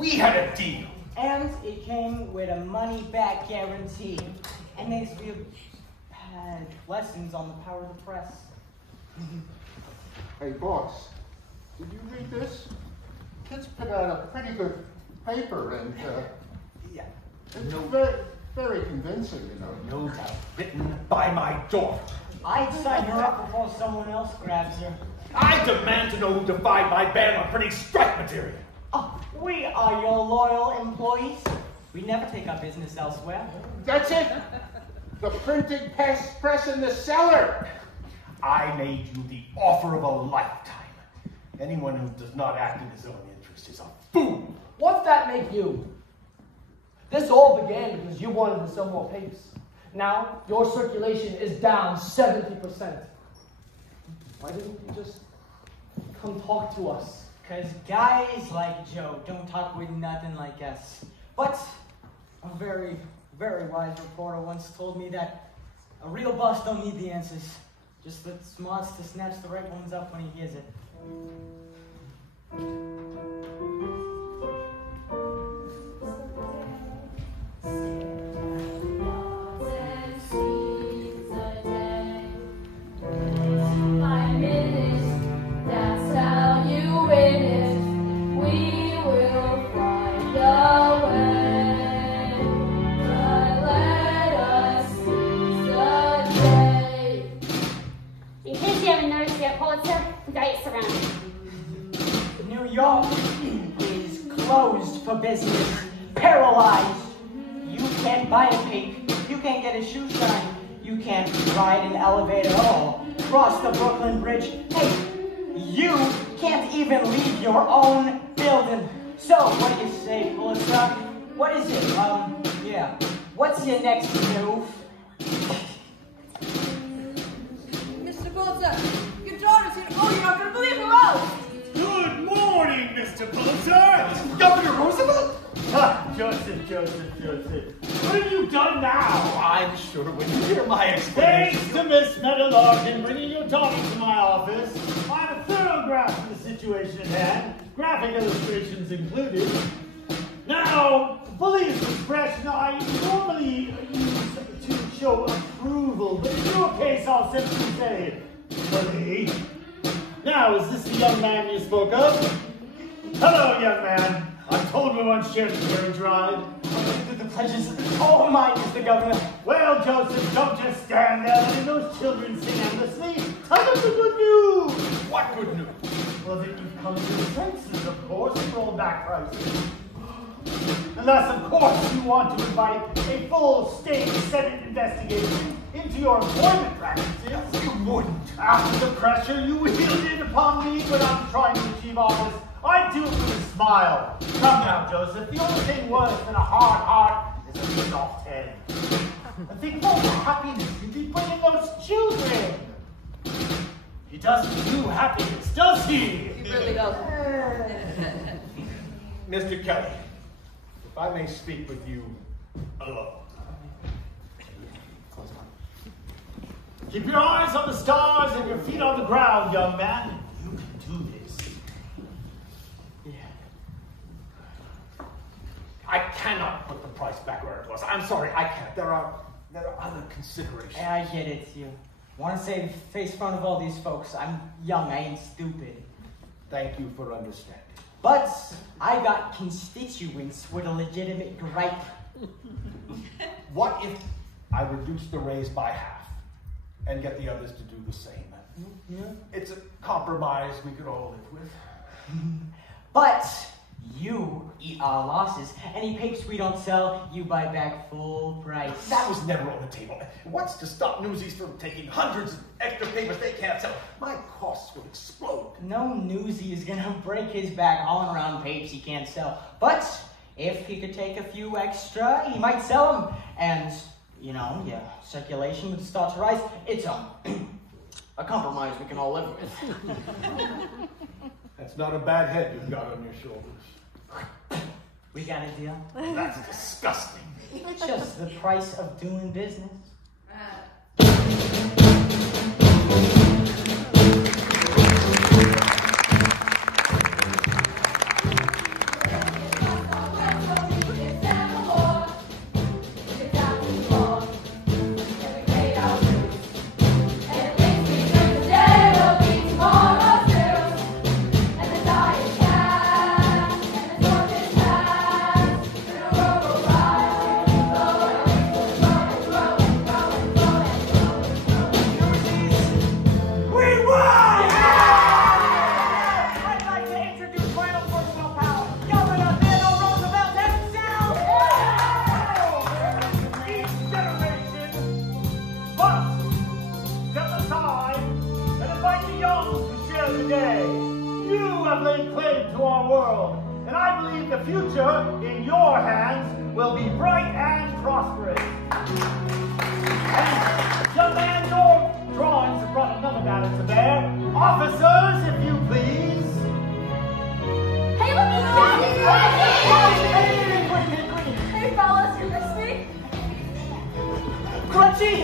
We had a deal. And it came with a money-back guarantee. And makes me had lessons on the power of the press. Hey, boss, did you read this? Kids put out a pretty good paper, and Yeah. it's very, very convincing, you know. No doubt. Written by my daughter. I'd sign her up before someone else grabs her. I demand to know who defied my ban on printing strike material. Oh, we are your loyal employees. We never take our business elsewhere. That's it. The printing press in the cellar. I made you the offer of a lifetime. Anyone who does not act in his own interest is a fool. What's that make you? This all began because you wanted to sell more papers. Now, your circulation is down 70%. Why didn't you just come talk to us? Because guys like Joe don't talk with nothing like us. But a very, very wise reporter once told me that a real boss don't need the answers. Just the smarts to snatch the right ones up when he hears it. New York is closed for business, paralyzed. You can't buy a cake, you can't get a shoe shine, you can't ride an elevator or cross the Brooklyn Bridge. Hey, you can't even leave your own building. So, what do you say, Pulitzer? What is it? Yeah. What's your next move? Mr. Pulitzer, your daughter's here. Oh, you're not going to believe her else. Good morning, Mr. Pulitzer! Governor Roosevelt? Joseph. What have you done now? I'm sure when you hear my explanation. Thanks to Miss Meadowlarkin bringing your daughter to my office, I have a thorough grasp of the situation at hand, graphic illustrations included. Now, police expression I normally use to show approval, but in your case I'll simply say, bully. Now, is this the young man you spoke of? Hello, young man. I'm told we once shared the carriage ride. The pleasure's all mine, Mr. Governor. Well, Joseph, don't just stand there letting those children sing endlessly. Tell them the good news. What good news? Well, that you've come to your senses, of course, and rolled back prices. Unless, of course, you want to invite a full state Senate investigation into your employment practices. You wouldn't. After the pressure you wielded upon me when I'm trying to achieve office, I do it with a smile. Come now, Joseph. The only thing worse than a hard heart is a soft head. And think of all the happiness you'd be putting in those children. He doesn't do happiness, does he? He really doesn't. Mr. Kelly, if I may speak with you alone. Keep your eyes on the stars and your feet on the ground, young man. You can do this. Yeah. I cannot put the price back where it was. I'm sorry, I can't. There are other considerations. I get it, you want to save face front of all these folks. I'm young, I ain't stupid. Thank you for understanding. But I got constituents with a legitimate gripe. What if I reduce the raise by half and get the others to do the same? Yeah. It's a compromise we could all live with. But you eat our losses. Any papers we don't sell, you buy back full price. That was never on the table. What's to stop Newsies from taking hundreds of extra papers they can't sell? My costs would explode. No newsie is gonna break his back hauling around papers he can't sell. But if he could take a few extra, he might sell them. And, you know, yeah, circulation would start to rise. It's a compromise we can all live with. That's not a bad head you've got on your shoulders. We got a deal? That's disgusting. It's just the price of doing business. the future in your hands will be bright and prosperous. And young man, your drawings have brought another matter to bear. Officers, if you please. Hey, look at Hey, fellas, you miss me? Crunchy!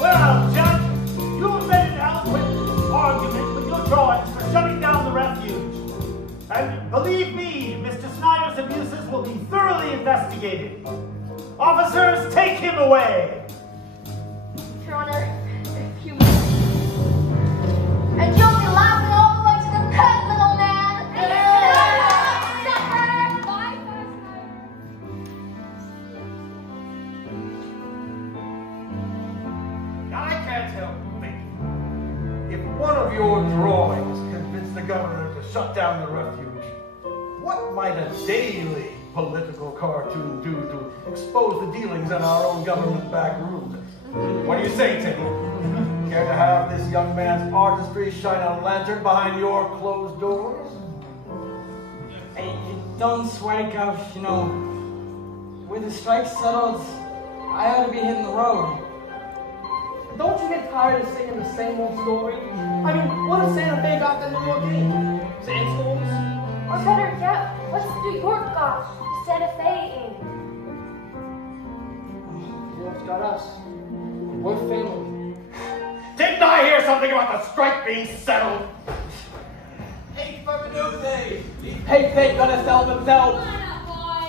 Well, Jack, you have made an eloquent argument with your drawings for shutting down the refuge. And believe me, Mr. Snyder's abuses will be thoroughly investigated. Officers, take him away! Your Honor, if you will. And you'll be laughing all the way to the pit, little man! Supper! Bye, I can't help thinking. If one of your drawings convinced the governor to shut down the refuge, what might a daily political cartoon do to expose the dealings in our own government back rooms? What do you say, Teddy? Care to have this young man's artistry shine a lantern behind your closed doors? Hey, don't sweat it, Gov. You know, with the strike settled, I ought to be hitting the road. Don't you get tired of singing the same old story? I mean, what if Santa Fe got the New York game? Sandstorms? Or better yet, what's New York got Santa Fe in? New York's got us. We're family. Didn't I hear something about the strike being settled? Hey, for Newsies! Hey, they gonna sell themselves. Come on up,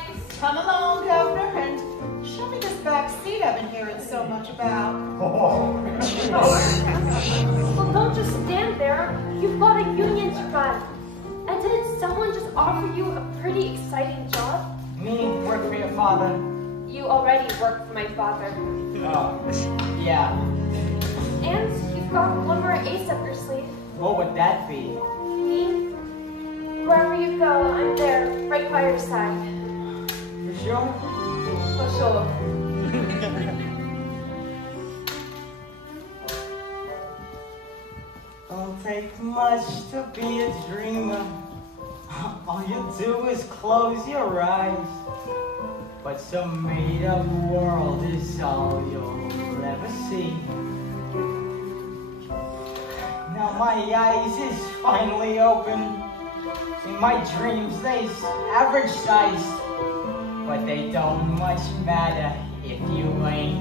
boys. Come along, Governor, and show me this back seat I've been hearing so much about. Oh. Well, don't just stand there. You've got a union to run. And didn't someone just offer you a pretty exciting job? Me, work for your father. You already work for my father. Yeah. And you've got one more ace up your sleeve. What would that be? Me? Wherever you go, I'm there, right by your side. You sure? For sure. Don't take much to be a dreamer. All you do is close your eyes. But some made-up world is all you'll ever see. Now my eyes is finally open. In my dreams, they's average size. But they don't much matter if you ain't